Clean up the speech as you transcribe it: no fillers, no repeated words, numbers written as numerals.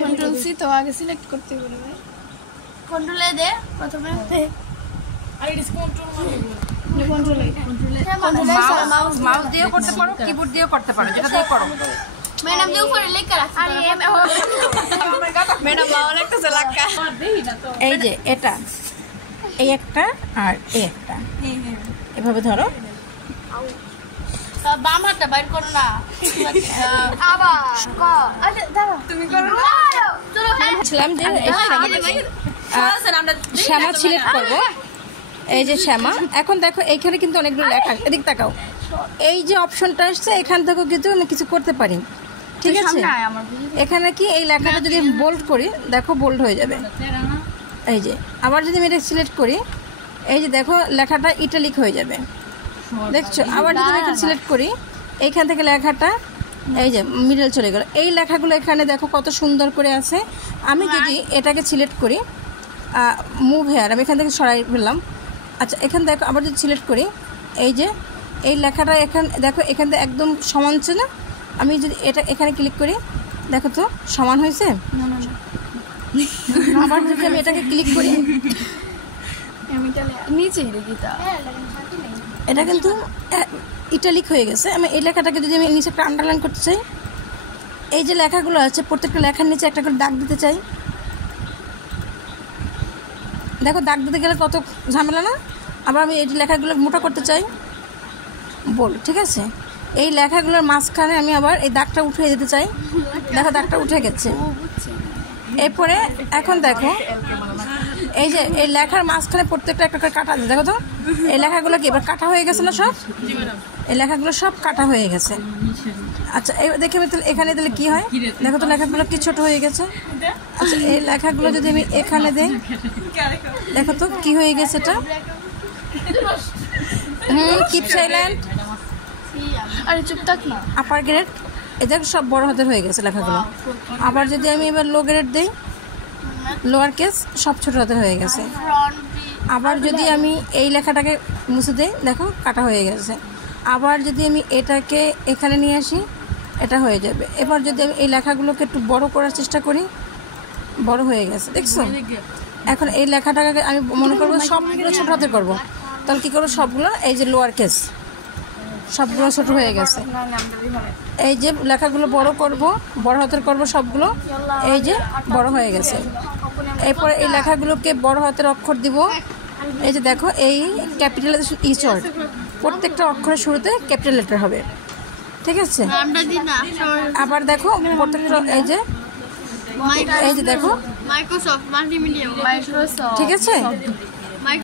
control C तो आगे select करते हुए भाई कंट्रोल दे प्रथमे আরে এটা कंट्रोल মাউস দিয়ে করতে পারো কিবোর্ড দিয়ে করতে পারো যেটা দিয়ে করো मैडम जो ऊपर लेकर अरे मैडम माओ একটা ঝলকা এই যে এটা এই একটা আর এই একটা এভাবে ধরো বাম হাতটা বাইর করো না আবার ক আরে দাঁড়া তুমি করো চলো ছিলাম যে শ্যামা সিলেক্ট করবো এই যে শ্যামা এখন দেখো এইখানে কিন্তু অনেকগুলো লেখা এদিক তাকাও এই যে অপশনটা আসছে এখান থেকেও কিন্তু আমি কিছু করতে পারি ঠিক আছে এখানে কি এই লেখাটা যদি বোল্ড করি দেখো বোল্ড হয়ে যাবে এই যে আবার যদি আমি এটা সিলেক্ট করি এই যে দেখো লেখাটা ইটালিক হয়ে যাবে দেখছো আবার যদি আমি এখানে সিলেক্ট করি এইখান থেকে লেখাটা এই যে মিডল চলে গেল এই লেখাগুলো এখানে দেখো কত সুন্দর করে আছে আমি যদি এটাকে সিলেক্ট করি মুভ হেয়ার আমি এখান থেকে সরাই ফেললাম আচ্ছা এখান দেখো আবার যদি সিলেক্ট করি এই যে এই লেখাটা এখানে দেখো এখান থেকে একদম সমান ছিল না আমি যদি এটা এখানে ক্লিক করি দেখো তো সমান হয়েছে আবার যদি আমি এটাকে ক্লিক করি নিচেই দেখি তা এটা কিন্তু ইটালিক হয়ে গেছে আমি এই লেখাটাকে যদি আমি নিচে একটা আন্ডারলাইন করতে চাই এই যে লেখাগুলো আছে প্রত্যেকটা লেখার নিচে একটা করে দাগ দিতে চাই দেখো দাগ দিতে গেলে কত ঝামেলা না আবার আমি এই লেখাগুলো মোটা করতে চাই বল ঠিক আছে এই লেখাগুলোর মাঝখানে আমি আবার এই দাগটা উঠিয়ে দিতে চাই দেখো দাগটা উঠে গেছে এরপরে এখন দেখো এই যে এই লেখার মাঝখানে প্রত্যেকটা একটা করে কাটা আছে দেখো তো এই লেখাগুলো কি এবার কাটা হয়ে গেছে না সব এই লেখাগুলো সব কাটা হয়ে গেছে আচ্ছা এই দেখে আমি তাহলে এখানে দিলে কি হয় দেখো তো লেখাগুলো কি ছোট হয়ে গেছে আচ্ছা এই লেখাগুলো যদি আমি এখানে দিই দেখো তো কি হয়ে গেছে এটা কিপ সাইলেন্ট আরে চুপ থাক না আপার গ্রেড এটা সব বড় হাতের হয়ে গেছে লেখাগুলো আবার যদি আমি এবার লো গ্রেড দিই লোয়ার কেস সব ছোট হাতের হয়ে গেছে আবার যদি আমি এই লেখাটাকে মুছে দিই দেখো কাটা হয়ে গেছে আবার যদি আমি এটাকে এখানে নিয়ে আসি এটা হয়ে যাবে এবার যদি আমি এই লেখাগুলোকে একটু বড় করার চেষ্টা করি বড় হয়ে গেছে দেখছো এখন এই লেখাটাকে আমি মনে করবো সবগুলো ছোট হাতে করবো তাহলে কী করবো সবগুলো এই যে লোয়ার কেস সবগুলো ছোট হয়ে গেছে এই যে লেখাগুলো বড় করব বড় হাতের করব সবগুলো এই যে বড় হয়ে গেছে এরপর এই লেখাগুলোকে বড় হাতের অক্ষর দিব এই যে দেখো এই ক্যাপিটাল ইচ ওয়ার্ড প্রত্যেকটা অক্ষরের শুরুতে ক্যাপিটাল লেটার হবে ঠিক আছে আবার দেখো প্রত্যেকটা এই যে দেখো মাইক্রোসফট মাল্টিমিডিয়া মাইক্রোসফট ঠিক আছে